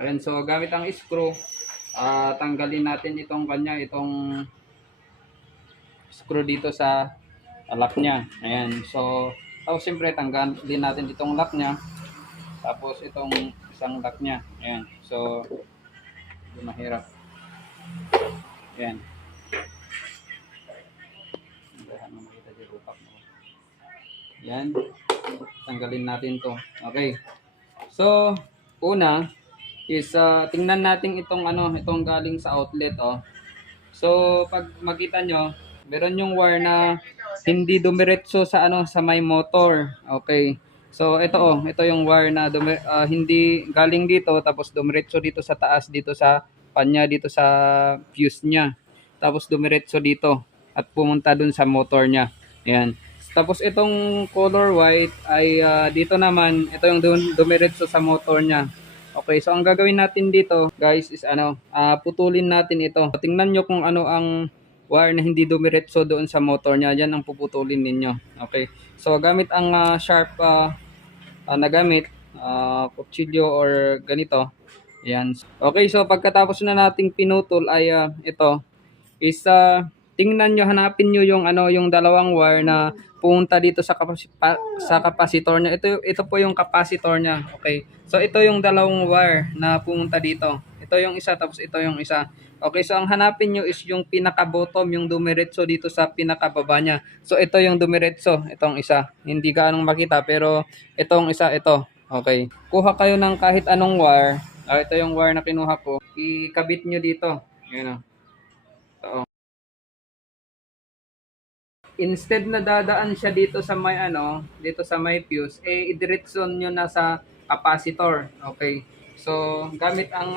Ayan, so gamit ang screw, tanggalin natin itong screw dito sa lock niya. Ayan, so tapos siyempre tanggalin natin itong lock niya. Tapos itong isang lock niya. Ayan, so hindi mahirap. Ayan. Ayan, tanggalin natin to. Okay. So, una is tingnan natin itong galing sa outlet, oh. So, pag makita nyo, meron yung wire na hindi dumiretso sa sa may motor. Okay. So, ito yung wire na hindi galing dito tapos dumiretso dito sa taas, dito sa panya, dito sa fuse niya. Tapos dumiretso dito at pumunta dun sa motor niya. Ayan. Tapos itong color white ay dito naman, ito yung dumiretso sa motor niya. Okay, so ang gagawin natin dito, guys, is putulin natin ito. Tingnan nyo kung ano ang wire na hindi dumiretso doon sa motor niya. Yan ang puputulin ninyo. Okay, so gamit ang sharp na gamit, kutsilyo or ganito. Yan. Okay, so pagkatapos na nating pinutol ay ito is tingnan nyo, hanapin nyo yung yung dalawang wire na pumunta dito sa capacitor niya. Ito po yung capacitor niya. Okay. So ito yung dalawang wire na pumunta dito. Ito yung isa tapos ito yung isa. Okay, so ang hanapin nyo is yung pinaka-bottom, yung dumiretso dito sa pinakababa niya. So ito yung dumiretso, itong isa. Hindi gaanong makita pero itong isa, ito. Okay. Kuha kayo ng kahit anong wire. Ito yung wire na kinuha ko. Ikabit nyo dito. Ayan o. Ito. Instead na dadaan siya dito sa may dito sa may fuse, idiretso nyo na sa capacitor. Okay. So, gamit ang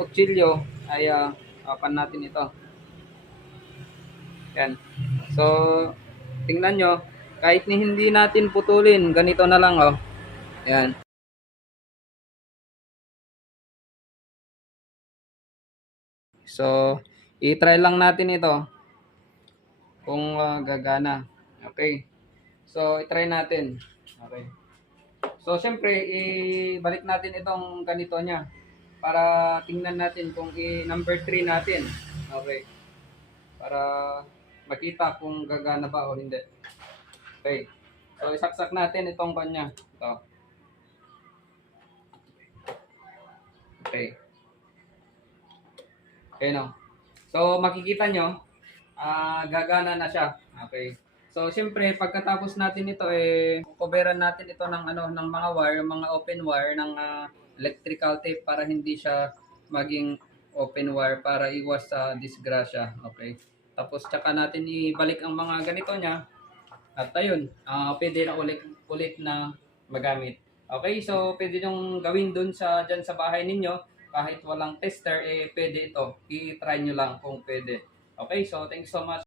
kutsilyo ay open natin ito. Yan. So, tingnan nyo, kahit ni hindi natin putulin, ganito na lang, oh. Yan. So, i-try lang natin ito kung gagana. Okay. So, i-try natin. Okay. So, siyempre, ibalik natin itong ganito niya para tingnan natin kung number 3 natin. Okay. Para makita kung gagana ba o hindi. Okay. So, isaksak natin itong kanya. Ito. Okay. Okay, no? So, makikita nyo, gagana na siya. Okay. So, siyempre, pagkatapos natin ito, coveran natin ito ng, ng mga wire, mga open wire, ng electrical tape para hindi siya maging open wire para iwas sa disgrasya. Okay. Tapos, tsaka natin ibalik ang mga ganito niya. At ayun, pwede na ulit na magamit. Okay, so pwede nyo gawin dyan sa bahay ninyo. Kahit walang tester, pwede ito. I-try nyo lang kung pwede. Okay, so thanks so much.